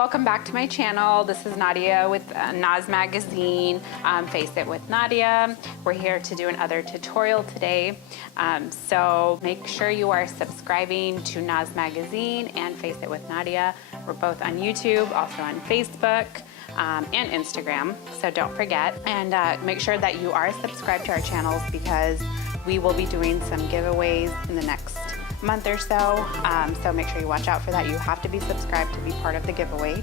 welcome back to my channel. This is Nadia with Naz Magazine, Face It with Nadia. We're here to do another tutorial today. So make sure you are subscribing to Naz Magazine and Face It with Nadia. We're both on YouTube, also on Facebook and Instagram, so don't forget. And make sure that you are subscribed to our channels because we will be doing some giveaways in the next month or so. So make sure you watch out for that. You have to be subscribed to be part of the giveaway.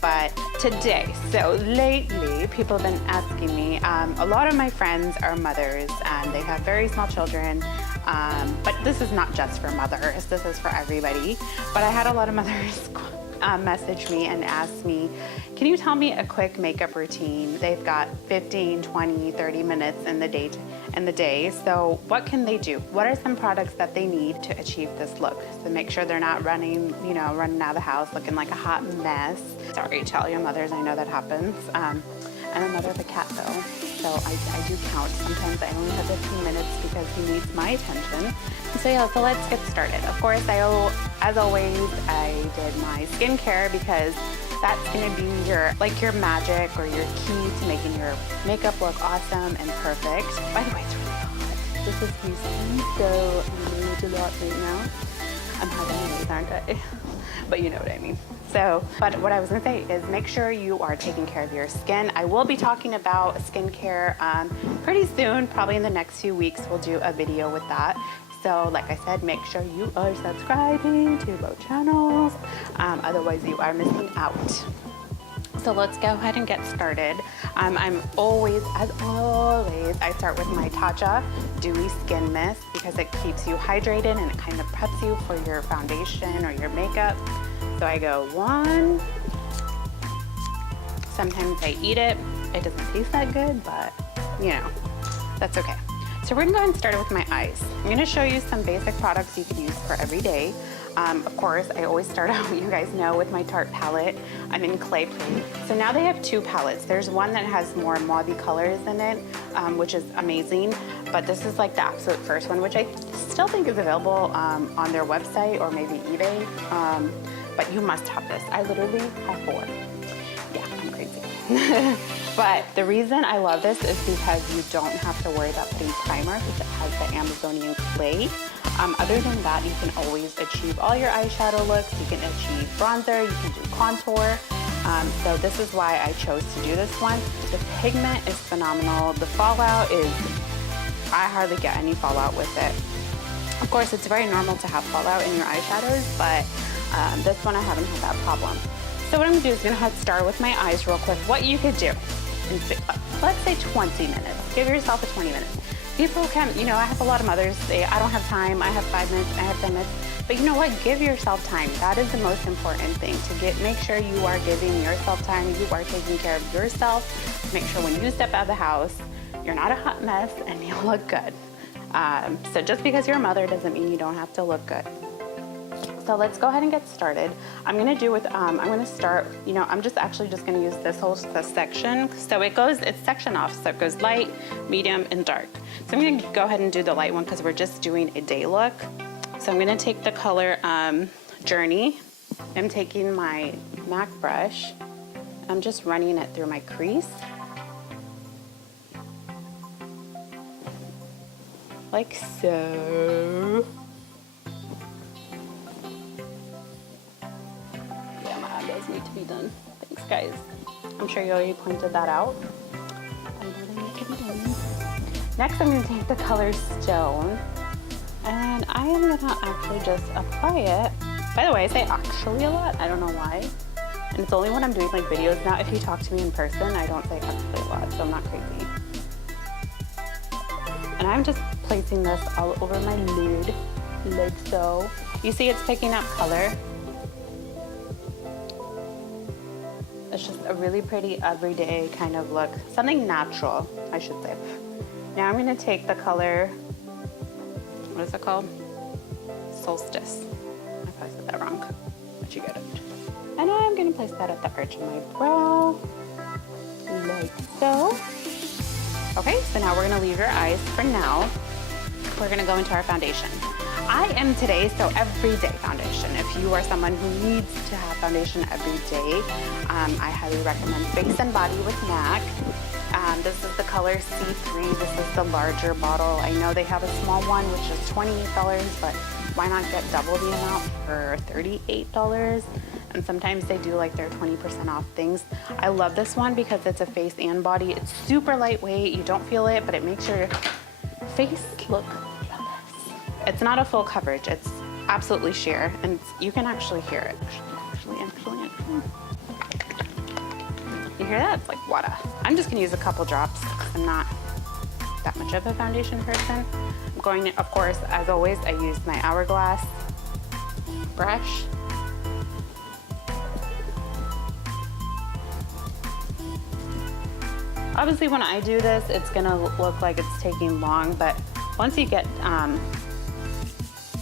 But today, so lately, people have been asking me, a lot of my friends are mothers and they have very small children. But this is not just for mothers, this is for everybody. But I had a lot of mothers message me and ask me, can you tell me a quick makeup routine? They've got 15, 20, 30 minutes in the day. So what can they do? What are some products that they need to achieve this look? So make sure they're not running out of the house looking like a hot mess. Sorry to all your mothers, I know that happens. I'm a mother of a cat though, so I do count. Sometimes I only have 15 minutes because he needs my attention. So yeah, so let's get started. Of course, as always, I did my skincare because that's gonna be your magic or your key to making your makeup look awesome and perfect. By the way, it's really hot. This is Houston, so I'm really too hot right now. I'm having a days, aren't I? But you know what I mean. But what I was gonna say is make sure you are taking care of your skin. I will be talking about skincare pretty soon, probably in the next few weeks. We'll do a video with that. So like I said, make sure you are subscribing to both channels. Otherwise you are missing out. So let's go ahead and get started. I'm always, as always, I start with my Tatcha Dewy Skin Mist because it keeps you hydrated and it kind of preps you for your foundation or your makeup. So I go one. Sometimes I eat it. It doesn't taste that good, but that's okay. So we're gonna go ahead and start with my eyes. I'm gonna show you some basic products you can use for every day. Of course, I always start out, you guys know, with my Tarte palette. I'm in Clay Plate. So now they have two palettes. There's one that has more mauvey colors in it, which is amazing. But this is like the absolute first one, which I still think is available on their website or maybe eBay. But you must have this. I literally have 4. Yeah, I'm crazy. But the reason I love this is because you don't have to worry about putting primer because it has the Amazonian clay. Other than that, you can always achieve all your eyeshadow looks. You can achieve bronzer, you can do contour. So this is why I chose to do this one. The pigment is phenomenal. The fallout is, I hardly get any fallout with it. Of course, it's very normal to have fallout in your eyeshadows, but this one I haven't had that problem. So what I'm gonna do is gonna start with my eyes real quick. What you could do in, let's say 20 minutes. Give yourself a 20 minutes. People can, I have a lot of mothers say, I don't have time, I have 5 minutes, I have 10 minutes. But you know what, give yourself time. That is the most important thing, to make sure you are giving yourself time, you are taking care of yourself. Make sure when you step out of the house, you're not a hot mess and you look good. So just because you're a mother doesn't mean you don't have to look good. So let's go ahead and get started. I'm gonna do with, I'm gonna start, I'm just gonna use this whole section. So it's section off, so it goes light, medium, and dark. So I'm gonna go ahead and do the light one because we're just doing a day look. So I'm gonna take the color Journey. I'm taking my MAC brush. I'm just running it through my crease. Like so. Need to be done. Thanks, guys. I'm sure you already pointed that out. Next, I'm going to take the color Stone, and I am going to actually just apply it. By the way, I say actually a lot. I don't know why. And it's only when I'm doing videos now. If you talk to me in person, I don't say actually a lot, so I'm not crazy. And I'm just placing this all over my lid, like so. You see it's picking up color. It's just a really pretty everyday kind of look. Something natural, I should say. Now I'm gonna take the color, what is it called? Solstice. I probably said that wrong, but you get it. And I'm gonna place that at the arch of my brow, like so. Okay, so now we're gonna leave your eyes for now. We're gonna go into our foundation. I am today, so everyday foundation. If you are someone who needs to have foundation every day, I highly recommend Face and Body with MAC. This is the color C3. This is the larger bottle. I know they have a small one, which is $28, but why not get double the amount for $38? And sometimes they do like their 20% off things. I love this one because it's a face and body. It's super lightweight. You don't feel it, but it makes your face look flawless. It's not a full coverage. It's absolutely sheer, and you can actually hear it. Actually. You hear that? It's like water. I'm just gonna use a couple drops because I'm not that much of a foundation person. I'm going to, of course, as always, I use my Hourglass brush. Obviously, when I do this, it's gonna look like it's taking long, but once you get,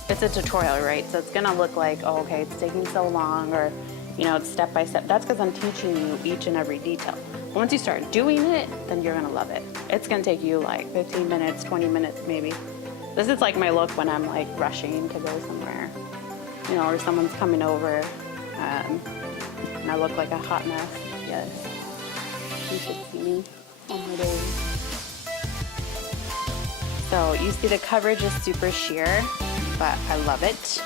it's a tutorial, right? So it's gonna look like, oh, okay, it's taking so long, or, you know, it's step by step. That's because I'm teaching you each and every detail. Once you start doing it, then you're gonna love it. It's gonna take you like 15 minutes, 20 minutes maybe. This is like my look when I'm like rushing to go somewhere, you know, or someone's coming over, and I look like a hot mess. Yes, you should see me on my day. So you see the coverage is super sheer, but I love it.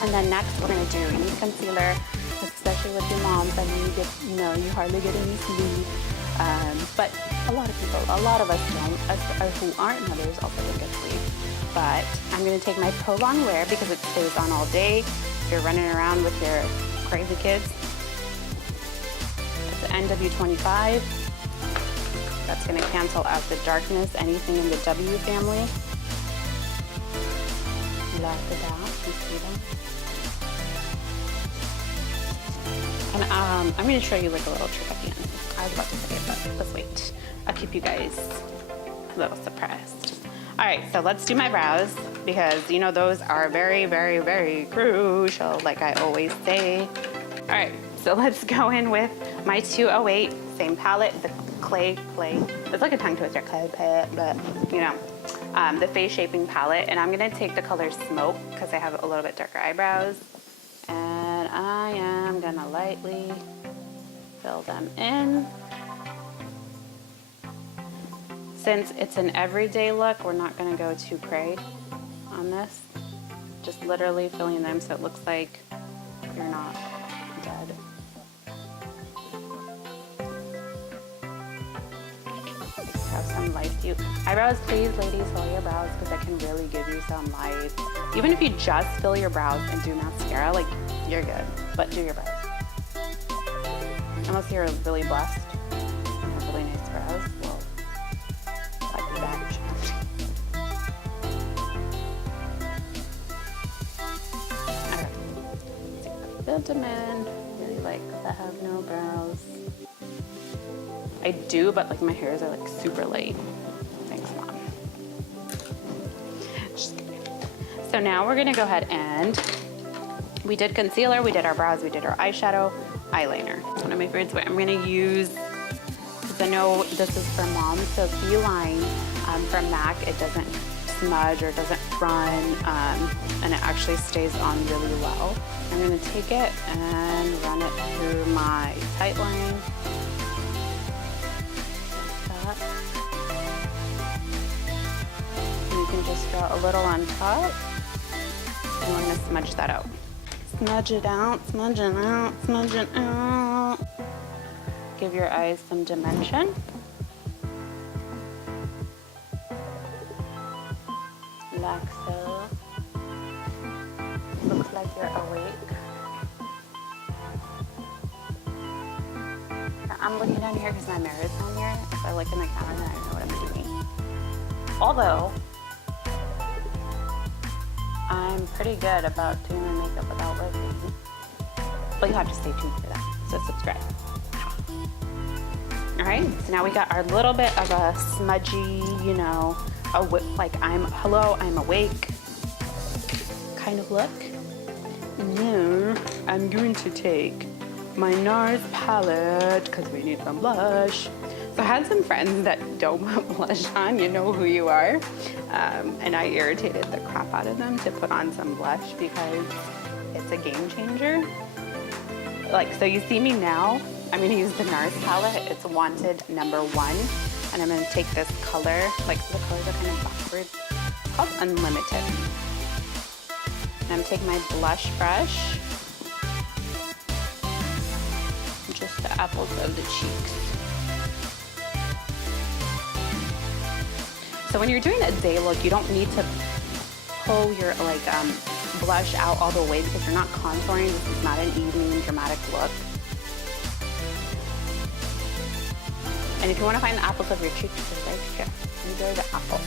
And then next we're gonna do any concealer, especially with your moms. I know you get, you know, you hardly get any sleep, but a lot of us don't, us who aren't mothers also don't get sleep. But I'm gonna take my Prolong Wear because it stays on all day. If you're running around with your crazy kids. It's the NW25. That's gonna cancel out the darkness, anything in the W family. Lock it out, you see that? And I'm gonna show you like a little trick at the end. I was about to say it, but let's wait. I'll keep you guys a little surprised. All right, so let's do my brows because you know those are very, very, very crucial, like I always say. All right, so let's go in with my 208, same palette, the clay. It's like a tongue twister, clay, but you know, the face shaping palette, and I'm gonna take the color Smoke because I have a little bit darker eyebrows. And I am gonna lightly fill them in. Since it's an everyday look, we're not gonna go too cray on this. Just literally filling them so it looks like you're not dead. Have some life. Eyebrows, please, ladies, fill your brows because I can really give you some life. Even if you just fill your brows and do mascara, like, you're good, but do your brows. Unless you're really blessed and have really nice brows, well, I'd be back. Alright, build them in, really like, because I have no brows. I do, but like my hairs are like super light. Thanks, Mom. Just kidding. So now we're gonna go ahead and we did concealer, we did our brows, we did our eyeshadow, eyeliner. One of my favorites. I'm gonna use, because I know this is for mom, so Beeline from MAC, it doesn't smudge or doesn't run, and it actually stays on really well. I'm gonna take it and run it through my tight line. And you can just draw a little on top, and we're gonna smudge that out. Smudge it out, smudge it out, smudge it out. Give your eyes some dimension. Like so. Looks like you're awake. I'm looking down here because my mirror is down here. If I look in the camera, then I know what I'm doing. Although, I'm pretty good about doing my makeup without looking. But you have to stay tuned for that, so subscribe. All right, so now we got our little bit of a smudgy, you know, like I'm awake kind of look. And then I'm going to take my NARS palette, because we need some blush. So I had some friends that don't put blush on, you know who you are. And I irritated the crap out of them to put on some blush because it's a game changer. Like, so you see me now, I'm gonna use the NARS palette. It's Wanted #1. And I'm gonna take this color, like the colors are kind of backwards. It's called Unlimited. And I'm taking my blush brush, just the apples of the cheeks. So when you're doing a day look, you don't need to pull your blush out all the way because you're not contouring. This is not an evening dramatic look. And if you want to find the apples of your cheeks, just right here. These are the apples.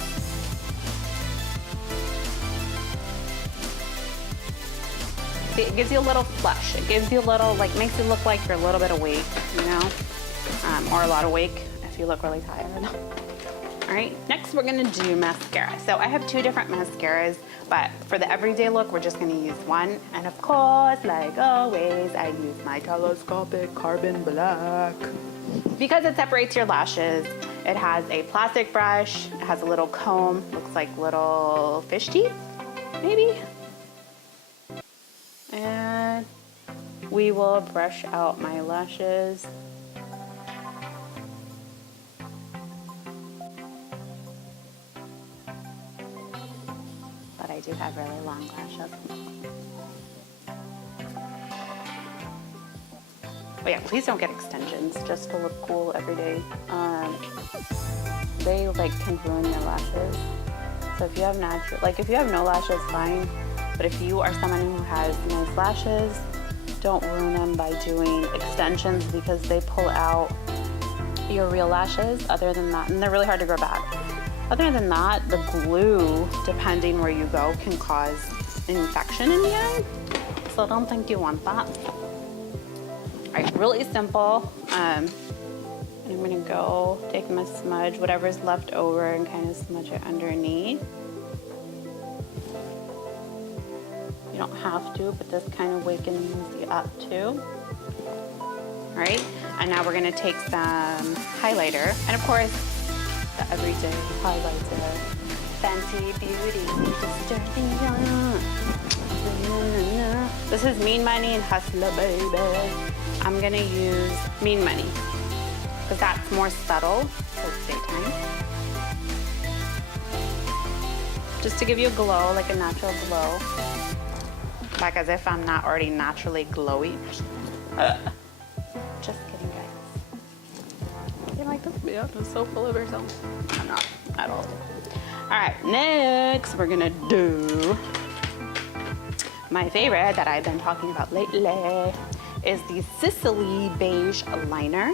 See, it gives you a little flush. It gives you a little, like, makes you look like you're a little bit awake, you know? Or a lot awake if you look really tired. All right, next we're gonna do mascara. So I have 2 different mascaras, but for the everyday look, we're just gonna use one. And of course, like always, I use my telescopic carbon black. Because it separates your lashes, it has a plastic brush, it has a little comb, looks like little fish teeth, maybe? And we will brush out my lashes. But I do have really long lashes. But yeah, please don't get extensions just to look cool every day. They can ruin your lashes. So if you have natural, if you have no lashes, fine. But if you are someone who has nice lashes, don't ruin them by doing extensions because they pull out your real lashes. Other than that, and they're really hard to grow back. Other than that, the glue, depending where you go, can cause an infection in the eye. So I don't think you want that. All right, really simple. And I'm gonna go take my smudge, whatever's left over, and kind of smudge it underneath. You don't have to, but this kind of wakens you up too. All right, and now we're gonna take some highlighter. And of course, the everyday highlighter. Fenty Beauty, disturbing young. This is Mean Money and Hustler, baby. I'm gonna use Mean Money because that's more subtle, so it's daytime. Just to give you a glow, like a natural glow. Like as if I'm not already naturally glowy. Just kidding, guys. You like this video? It's so full of herself. I'm not at all. All right, next we're gonna do my favorite that I've been talking about lately is the Sicily Beige Liner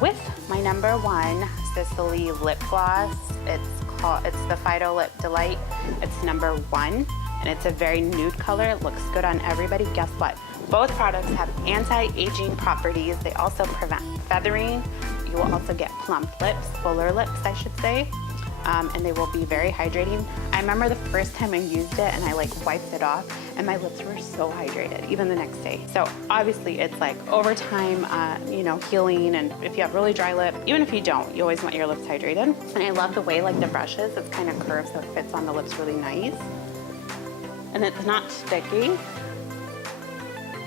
with my #1 Sicily lip gloss. It's the Fido Lip Delight. It's #1 and it's a very nude color. It looks good on everybody. Guess what? Both products have anti-aging properties. They also prevent feathering. You will also get plump lips, fuller lips, I should say. And they will be very hydrating. I remember the first time I used it and I wiped it off and my lips were so hydrated, even the next day. So obviously it's over time, healing, and if you have really dry lip, even if you don't, you always want your lips hydrated. And I love the way the brushes, it's kind of curved so it fits on the lips really nice. And it's not sticky.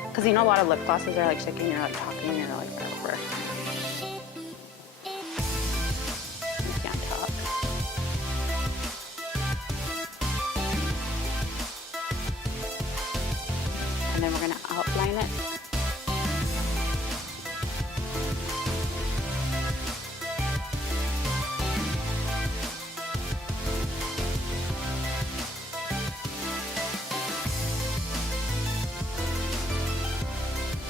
Because a lot of lip glosses are sticky and you're talking and you're over. You can't talk. And then we're gonna outline it.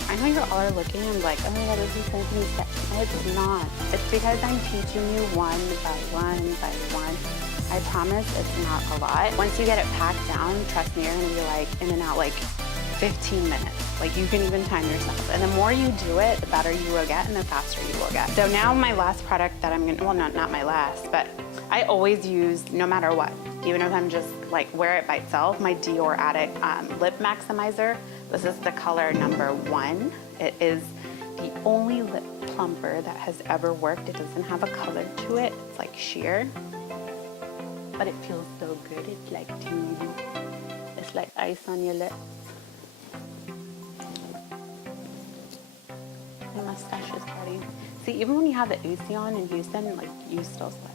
I know you all are looking and oh my god, this is going to be set. It's not. It's because I'm teaching you one by one by one. I promise it's not a lot. Once you get it packed down, trust me, you're going to be in and out 15 minutes. You can even time yourself. And the more you do it, the better you will get and the faster you will get. So now my last product that I'm gonna, well, not my last, but I always use, no matter what, even if I'm just wear it by itself, my Dior Addict Lip Maximizer. This is the color #1. It is the only lip plumper that has ever worked. It doesn't have a color to it. It's like sheer, but it feels so good. It's like tingly. It's like ice on your lips. My mustache is sweating. See, even when you have the AC on in Houston, like, you still sweat.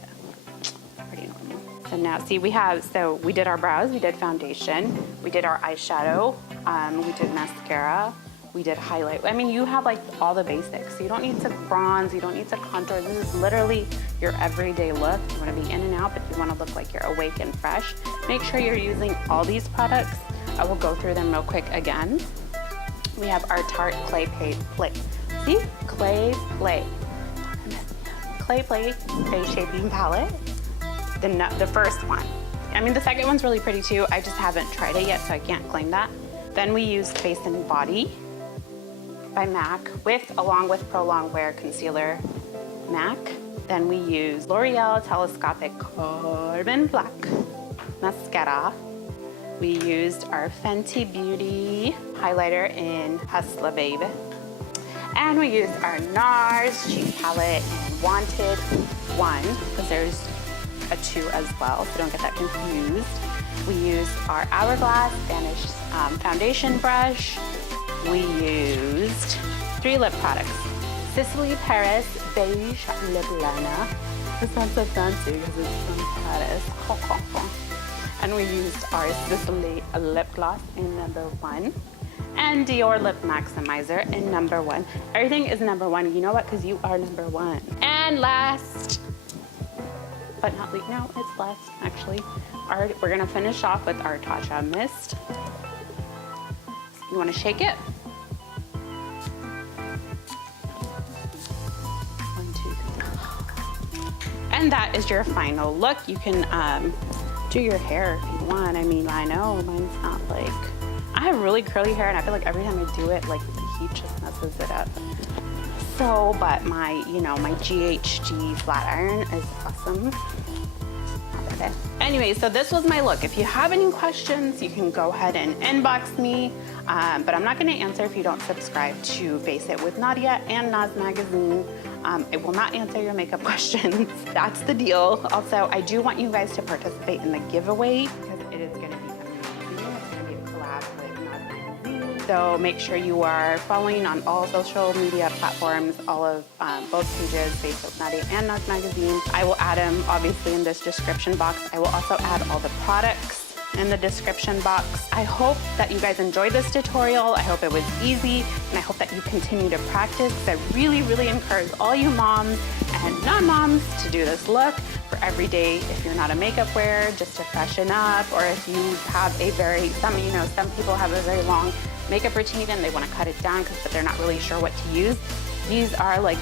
Pretty normal. So now, see, we did our brows, we did foundation, we did our eyeshadow, we did mascara, we did highlight. I mean, you have like all the basics. So you don't need to bronze, you don't need to contour. This is literally your everyday look. You want to be in and out, but you want to look like you're awake and fresh. Make sure you're using all these products. I will go through them real quick again. We have our Tarte Clay Play. See? Clay Play Face Shaping Palette. The first one. I mean, the second one's really pretty too. I just haven't tried it yet, so I can't claim that. Then we used Face and Body by MAC along with Pro Longwear Concealer MAC. Then we used L'Oreal Telescopic Carbon Black Mascara. We used our Fenty Beauty highlighter in Hustla Babe. And we used our NARS Cheek Palette in Wanted 1, because there's a 2 as well, so don't get that confused. We used our Hourglass Vanish foundation brush. We used 3 lip products. Sicily Paris Beige Lip Liner. This sounds so fancy because it's from Paris. And we used our Sicily lip gloss in number 1. And Dior Lip Maximizer in number 1. Everything is number 1. You know what? Because you are number 1. And last, but not least, no, it's last actually. We're gonna finish off with our Tatcha Mist. You wanna shake it? 1, 2, 3. And that is your final look. You can do your hair if you want. I mean, I know mine's not like, I have really curly hair and I feel like every time I do it, like the heat just messes it up. So, but my, my GHG flat iron is awesome. Anyway, so this was my look. If you have any questions, you can go ahead and inbox me, but I'm not gonna answer if you don't subscribe to Face It with Nadia and Naz Magazine. It will not answer your makeup questions. That's the deal. Also, I do want you guys to participate in the giveaway because it is gonna be amazing. It's gonna be a collab with Naz Magazine. So make sure you are following on all social media platforms, all of both pages, Face It with Nadia and Naz Magazine. I will add them obviously in this description box. I will also add all the products in the description box. I hope that you guys enjoyed this tutorial. I hope it was easy, and I hope that you continue to practice. I really, really encourage all you moms and non-moms to do this look for every day. If you're not a makeup wearer, just to freshen up, or if you have some people have a very long makeup routine and they want to cut it down but they're not really sure what to use. These are like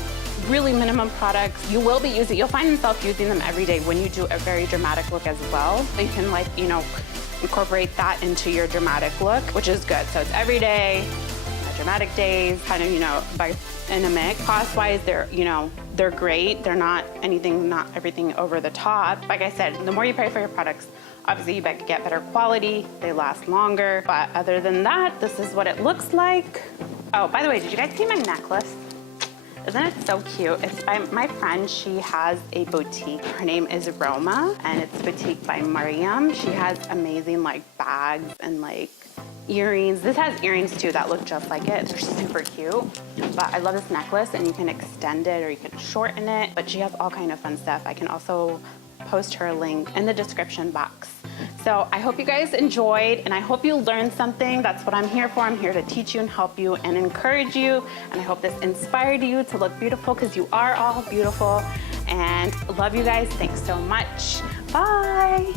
really minimum products. You will be using, you'll find yourself using them every day when you do a very dramatic look as well. So you can incorporate that into your dramatic look, which is good. So it's every day, dramatic days, kind of, in a mix. Cost-wise, they're great. They're not everything over the top. Like I said, the more you pay for your products, obviously you get better quality, they last longer. But other than that, this is what it looks like. Oh, by the way, did you guys see my necklace? Isn't it so cute? It's by my friend. She has a boutique. Her name is Roma, and it's boutique by Mariam. She has amazing bags and earrings. This has earrings too that look just like it. They're super cute. But I love this necklace, and you can extend it or you can shorten it. But she has all kind of fun stuff. I can also post her link in the description box. So I hope you guys enjoyed, and I hope you learned something. That's what I'm here for. I'm here to teach you and help you and encourage you. And I hope this inspired you to look beautiful, because you are all beautiful. And love you guys. Thanks so much. Bye.